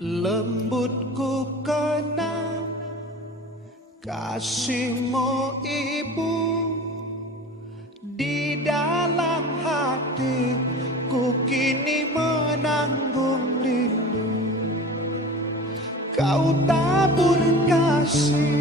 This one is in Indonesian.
Lembut ku kenang kasihmu ibu, di dalam hatiku kini menanggung rindu. Kau tabur kasih